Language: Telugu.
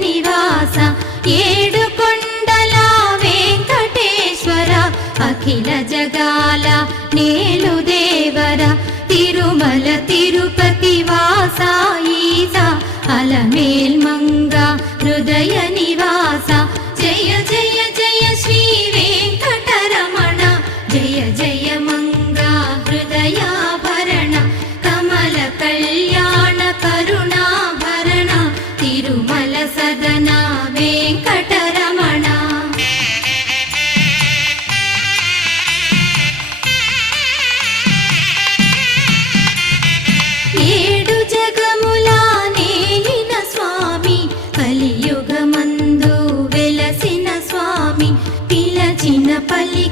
నివాస ఏడు కొండల వెంకటేశ్వర అఖిల జగాల నేలు దేవర తిరుమల తిరుపతి వాస ఈస అలమేల్ మంగ హృదయ నివాస జయ జయ జయ శ్రీ వెంకటరమణ జయ జయ మంగ హృదయాభరణ కమల కళ్యాణ కరుణాభరణ తిరుమల సదన వెంకటరమణ ఏడు జగముల నేలిన స్వామి కలియుగమందు వెలసిన స్వామి పిలచిన పలికి